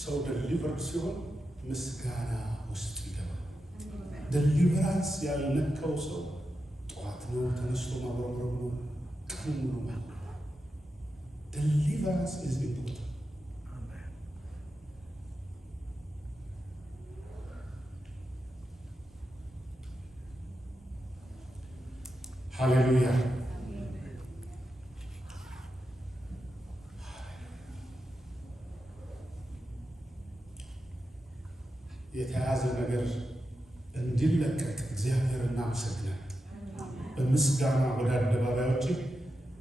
ሰው ደሊቨር ሲሆን ምስጋና ውስጥ ይገባል። ደሊቨራንስ ያልነካው ሰው ጠዋት ነው ተነስቶ ማብረብረብ ነው ቀን ሙሉ ማለት ነው። ደሊቨራንስ ኢዝ ኢምፖርታንት። ሃሌሉያ። የተያዘ ነገር እንዲለቀቅ እግዚአብሔር እናመሰግናለን። በምስጋና ወደ አደባባዮች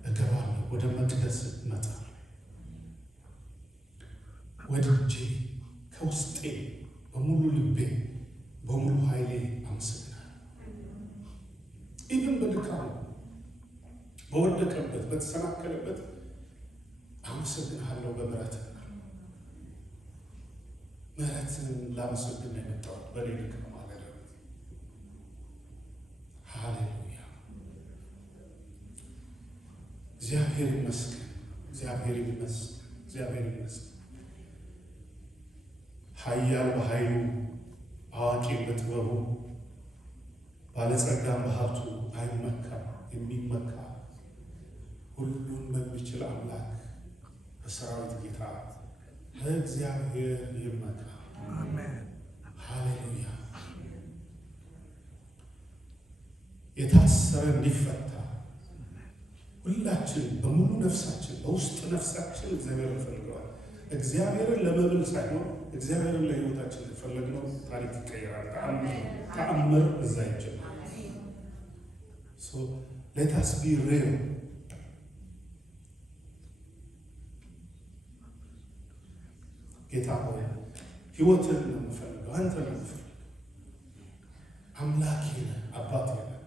እገባለሁ፣ ወደ መቅደስ እመጣለሁ። ወድጄ ከውስጤ በሙሉ ልቤ በሙሉ ኃይሌ አመሰግናለሁ። ኢቭን በድካሙ በወደቀበት በተሰናከለበት አመሰግናለሁ። በምሕረት ምሕረትን ላመሰግን የመጣሁት በኔ ድካም ማለት ነው። ሃሌሉያ። እግዚአብሔር ይመስገን፣ እግዚአብሔር ይመስገን፣ እግዚአብሔር ይመስገን። ኃያል በኃይሉ አዋቂ በጥበቡ ባለጸጋም በሀብቱ አይመካም። የሚመካ ሁሉን በሚችል አምላክ በሰራዊት ጌታ እግዚአብሔር ይመካ። አሜን። ሃሌሉያ። የታሰረ እንዲፈታ ሁላችን በሙሉ ነፍሳችን በውስጥ ነፍሳችን እግዚአብሔር እንፈልገዋል። እግዚአብሔርን ለመብል ሳይሆን እግዚአብሔርን ለሕይወታችን የፈለግነው ታሪክ ይቀየራል። ተአምር እዛ ይጀምራል። So let us be real. ጌታ ሆይ ሕይወትን ነው የምፈልገው፣ አንተ ነው የምፈልገው። አምላኬ ነህ፣ አባቴ ነህ፣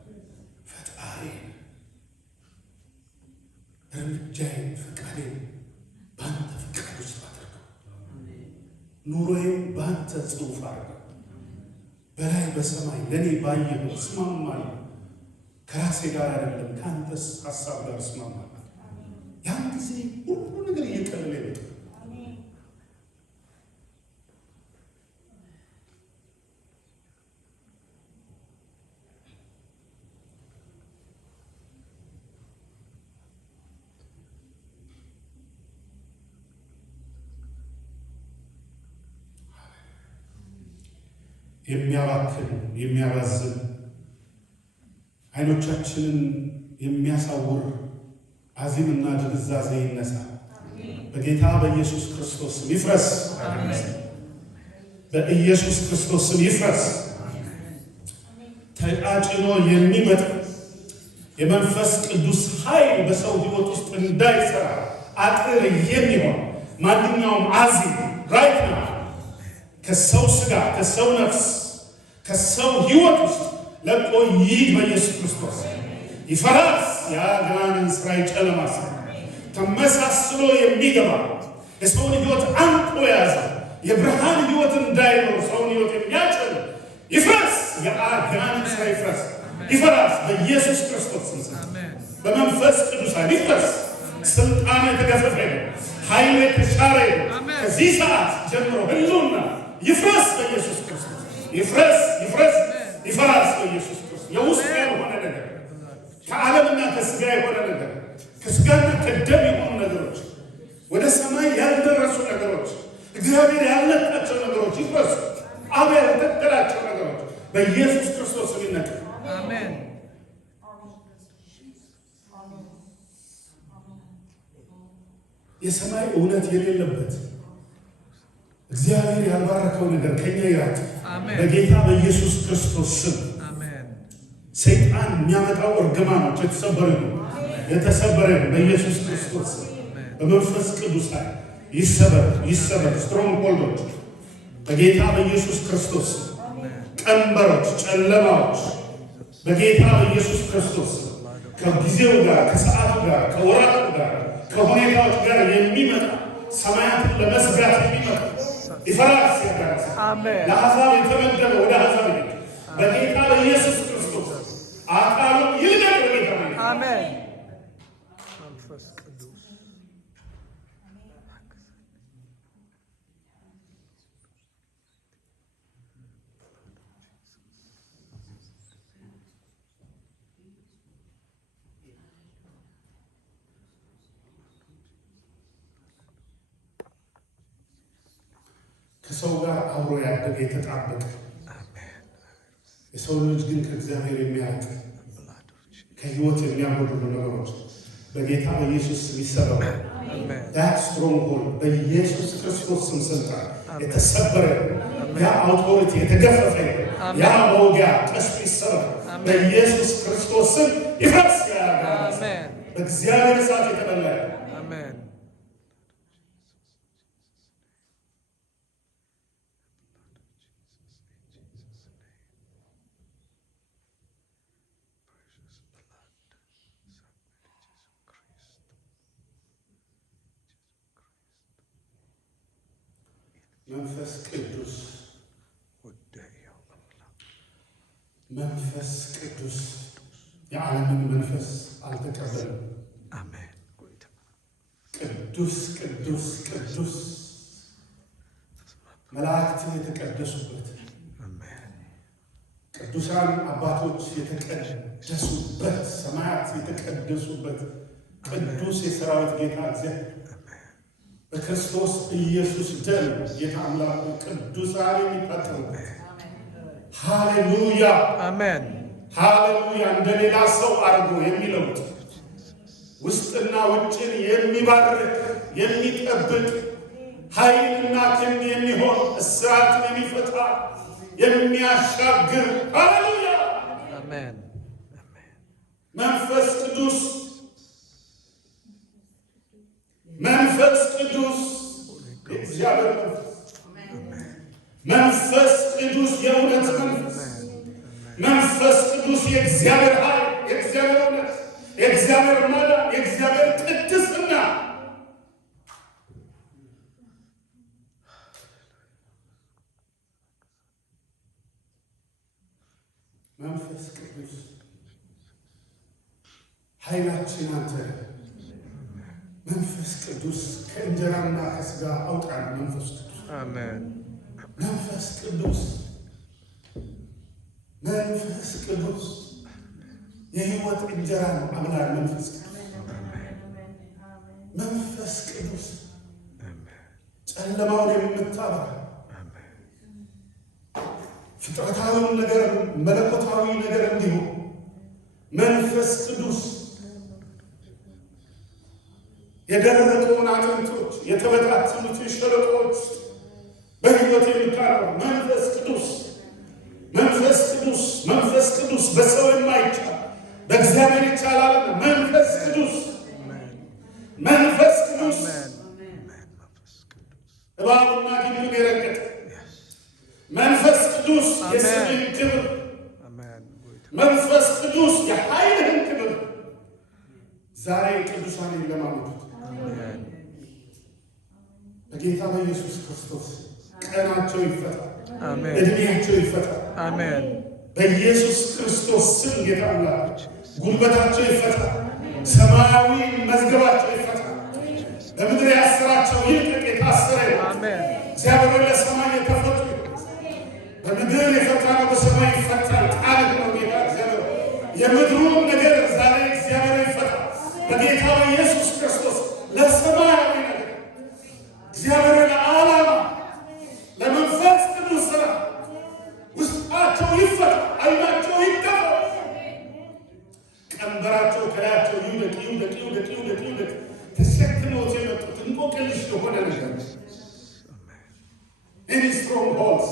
ፈጣሪ ነህ። እርምጃዬን ፈቃዴን በአንተ ፈቃድ ውስጥ አድርገው። ኑሮዬን በአንተ ጽሑፍ አድርገው። በላይ በሰማይ ለእኔ ባየኸው እስማማለሁ። ከራሴ ጋር አይደለም ከአንተስ ሀሳብ ጋር እስማማለሁ። ያን ጊዜ ሁሉ ነገር እየቀለለ ይመጣል። የሚያባክን የሚያባዝን ዓይኖቻችንን የሚያሳውር አዚምና ድንዛዜ ይነሳ በጌታ በኢየሱስ ክርስቶስ ስም ይፍረስ። በኢየሱስ ክርስቶስ ስም ይፍረስ። ተጫጭኖ የሚመጣ የመንፈስ ቅዱስ ኃይል በሰው ሕይወት ውስጥ እንዳይሰራ አጥር የሚሆን ማንኛውም አዚም ራይት ነው ከሰው ሥጋ ከሰው ነፍስ ከሰው ሕይወት ውስጥ ለቆ ይሂድ በኢየሱስ ክርስቶስ ይፈራስ። የአጋንንት ሥራ የጨለማ ሥራ ተመሳስሎ የሚገባ የሰውን ሕይወት አንቆ የያዘ የብርሃን ሕይወት እንዳይኖር ሰውን ሕይወት የሚያጨልም ይፍረስ። የአጋንንት ሥራ ይፍረስ፣ ይፈራስ በኢየሱስ ክርስቶስ ስም በመንፈስ ቅዱስ ኃይል ይፍረስ። ስልጣን የተገፈፈ ነው፣ ኃይል የተሻረ ነው። ከዚህ ሰዓት ጀምሮ ህልውና ይፍረስ በኢየሱስ ክርስቶስ ይፍረስ፣ ይፍረስ፣ ይፈራስ በኢየሱስ ክርስቶስ። የውስጥ የሆነ ነገር ከዓለምና ከስጋ የሆነ ነገር ከስጋና ከደም የሆኑ ነገሮች ወደ ሰማይ ያልደረሱ ነገሮች እግዚአብሔር ያልነቃቸው ነገሮች ይፍረሱ። አብ ያልተከላቸው ነገሮች በኢየሱስ ክርስቶስ ይነቀሉ። አሜን። የሰማይ እውነት የሌለበት እግዚአብሔር ያልባረከው ነገር ከኛ ይራቅ በጌታ በኢየሱስ ክርስቶስ ስም። ሰይጣን የሚያመጣው እርግማኖች የተሰበረ ነው፣ የተሰበረ ነው በኢየሱስ ክርስቶስ ስም። በመንፈስ ቅዱስ ላይ ይሰበር፣ ይሰበር። ስትሮንግ ሆልዶች በጌታ በኢየሱስ ክርስቶስ ስም። ቀንበሮች፣ ጨለማዎች በጌታ በኢየሱስ ክርስቶስ ስም ከጊዜው ጋር ከሰዓቱ ጋር ከወራቱ ጋር ከሁኔታዎች ጋር የሚመጣ ሰማያትን ለመዝጋት የሚመጣ ይፈራስ። ያጋራስ ለአሕዛብ የተመደበ ወደ አሕዛብ ይልቅ በጌታ በኢየሱስ ክርስቶስ አካሉ ይልቀቅ በጌታ አሜን። መንፈስ ቅዱስ ከሰው ጋር አብሮ ያደገ የተጣበቀ የሰው ልጅ ግን ከእግዚአብሔር የሚያርቅ ከህይወት የሚያጎድሉ ነገሮች በጌታ በኢየሱስ ስም ይሰበሩ። ዳት ስትሮንግሆልድ በኢየሱስ ክርስቶስ ስም ስልጣን የተሰበረ ያ አውቶሪቲ የተገፈፈ ያ መውጊያ ቀስቱ ይሰበር በኢየሱስ ክርስቶስ ስም ይፈርስ። በእግዚአብሔር እሳት የተበላ መንፈስ ቅዱስ መንፈስ ቅዱስ የዓለምን መንፈስ አልተቀበለም። አሜን። ቅዱስ ቅዱስ ቅዱስ መላእክት የተቀደሱበት ቅዱሳን አባቶች የተቀደሱበት ሰማያት የተቀደሱበት ቅዱስ የሰራዊት ጌታ እግዚአብሔር በክርስቶስ ኢየሱስ ደም ጌታ አምላክ ቅዱሳን የሚታጠቡበት ሃሌሉያ አሜን ሃሌሉያ እንደሌላ ሰው አድርጎ የሚለውጥ ውስጥና ውጭን የሚባርክ የሚጠብቅ ኃይልና ክንድ የሚሆን እስራትን የሚፈታ የሚያሻግር ሃሌሉያ አሜን መንፈስ ቅዱስ መንፈስ ቅዱስ የእግዚአብሔር መንፈስ ቅዱስ የእውነት መንፈስ መንፈስ ቅዱስ የእግዚአብሔር ኃይል የእግዚአብሔር እውነት የእግዚአብሔር ማዳን የእግዚአብሔር ቅድስና መንፈስ ቅዱስ ኃይላችን አንተ መንፈስ ቅዱስ ከእንጀራና ከስጋ አውጣን። መንፈስ ቅዱስ አሜን። መንፈስ ቅዱስ መንፈስ ቅዱስ የህይወት እንጀራ ነው። አምላክ መንፈስ ቅዱስ መንፈስ ቅዱስ ጨለማውን የምታበራ ፍጥረታዊውን ነገር መለኮታዊ ነገር እንዲሁ መንፈስ ቅዱስ የደረቁን አጥንቶች የተበታተኑትን ሸለቆች በህይወት የምታረው መንፈስ ቅዱስ መንፈስ ቅዱስ መንፈስ ቅዱስ በሰው የማይቻል በእግዚአብሔር ይቻላል። መንፈስ ቅዱስ መንፈስ ቅዱስ እባብና ጊንጡን የረገጠ መንፈስ ቅዱስ የስሜን ክብር መንፈስ ቅዱስ የኃይልህን ክብር ዛሬ ቅዱሳን ይለማመዱት በጌታ በኢየሱስ ክርስቶስ ቀናቸው ይፈታ፣ እድሜያቸው ይፈታ። አሜን። በኢየሱስ ክርስቶስ ስም ጌታ አምላክ ጉልበታቸው ይፈታ፣ ሰማያዊ መዝገባቸው ይፈታ። በምድር ያሰራቸው ይልቀቅ፣ የታሰረ አሜን። እግዚአብሔር ለሰማይ የተፈቱ በምድር የፈታ ነው በሰማይ ይፈታል። ቃል ነው ጌታ እግዚአብሔር የምድሩን ነገር ዛሬ እግዚአብሔር ይፈታ በጌታ በኢየሱስ ክርስቶስ ለሰማያዊ ነገር እግዚአብሔር ለዓላማ ለመንፈስ ቅዱስ ስራ ውስጣቸው ይፈታ፣ ዓይናቸው ይከፈት፣ ቀንበራቸው ከላያቸው ይውደቅ ይውደቅ ይውደቅ ይውደቅ ይውደቅ። ተሸክመውት የመጡት እንቆቅልሽ የሆነ ነገር any strongholds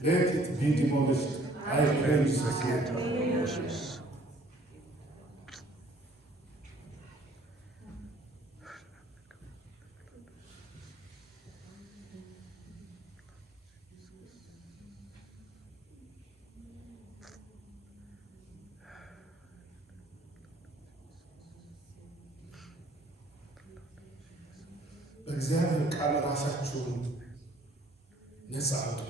let it be demolished. I pray in Jesus. በእግዚአብሔር ቃል ራሳቸውን ነፃ አውጡ።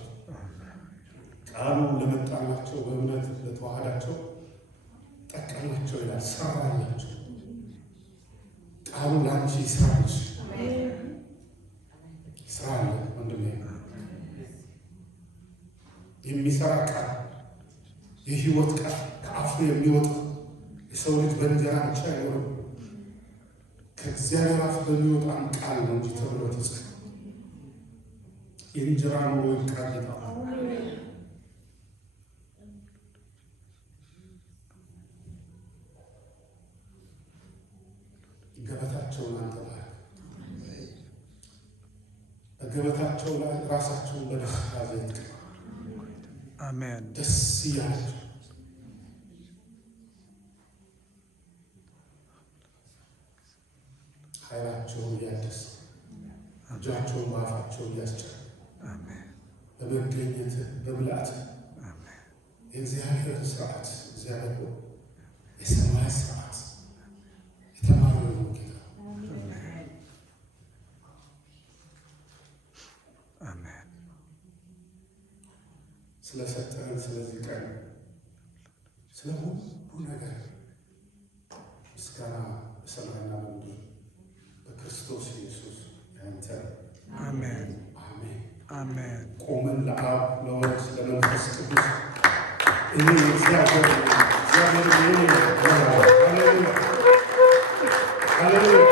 ቃሉ ለመጣላቸው በእምነት ለተዋሃዳቸው ጠቀማቸው ይላል፣ ሰራላቸው። ቃሉ ለአንቺ ይስራልሽ። ስራ አለ ወንድሜ፣ የሚሰራ ቃል የህይወት ቃል ከአፉ የሚወጣ የሰው ልጅ በእንጀራ ብቻ አይኖርም ከእግዚአብሔር አፍ በሚወጣም ቃል ነው እንጂ ተብሎ ተጽፏል። የእንጀራ ኑሮ ይቀርልታል። ገበታቸውን አንተ ባርክ። በገበታቸው ላይ ራሳቸውን በደስታ ዘይት አሜን። ደስ እያላቸው ኃይላቸውን እያደስ እጃቸውን በአፋቸው እያስጨር በመገኘት በምልአት የእግዚአብሔር ስርዓት እግዚአብሔር የሰማይ ስርዓት የተማረው ጌታ አሜን። ስለሰጠን ስለዚህ ቀን ስለ ሁሉ ነገር ምስጋና በሰማይና በምድር በክርስቶስ ኢየሱስ ያንተ አሜን አሜን አሜን። ቆመን ለአብ ለወልድ ለመንፈስ ቅዱስ እኔ እግዚአብሔር ሃሌሉያ ሃሌሉያ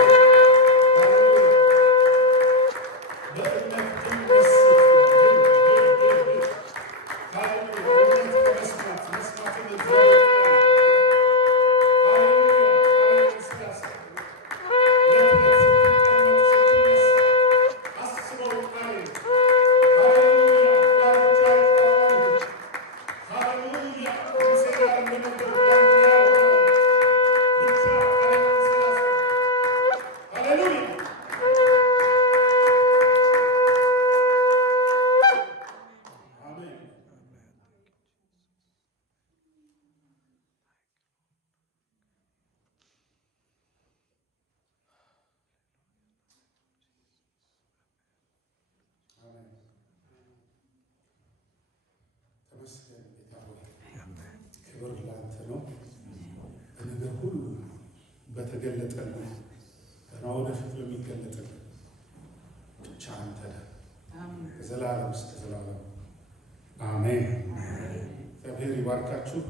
ተመስገን ጌታ ሆይ፣ ክብር ላንተ ነው። በነገር ሁሉ በተገለጠልን ገና ወደፊት ለሚገለጥልን ብቻ አንተ ነህ ከዘላለም እስከ ዘላለም አሜን። እግዚአብሔር ይባርካችሁ።